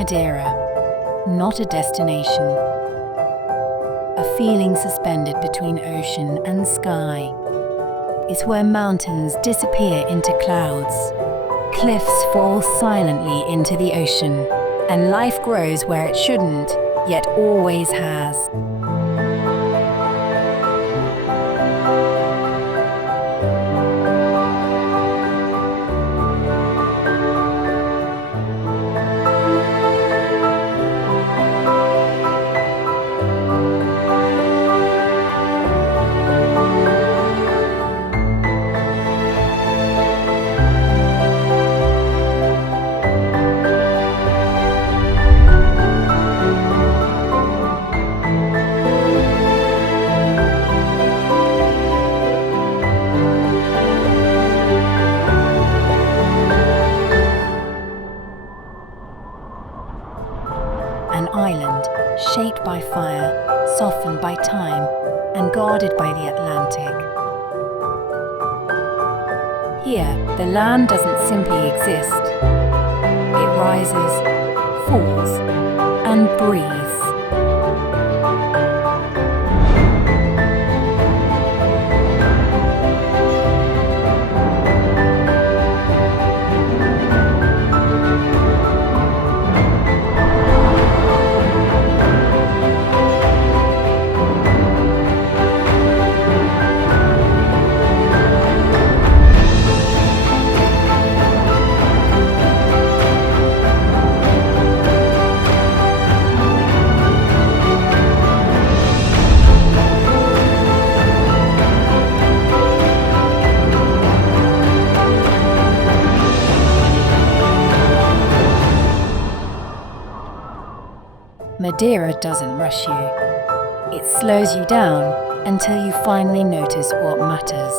Madeira, not a destination. A feeling suspended between ocean and sky. It's where mountains disappear into clouds, cliffs fall silently into the ocean, and life grows where it shouldn't, yet always has. An island shaped by fire, softened by time, and guarded by the Atlantic. Here, the land doesn't simply exist. It rises, falls, and breathes. Madeira doesn't rush you. It slows you down until you finally notice what matters.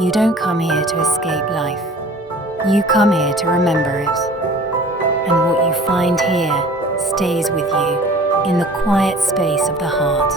You don't come here to escape life. You come here to remember it. And what you find here stays with you in the quiet space of the heart.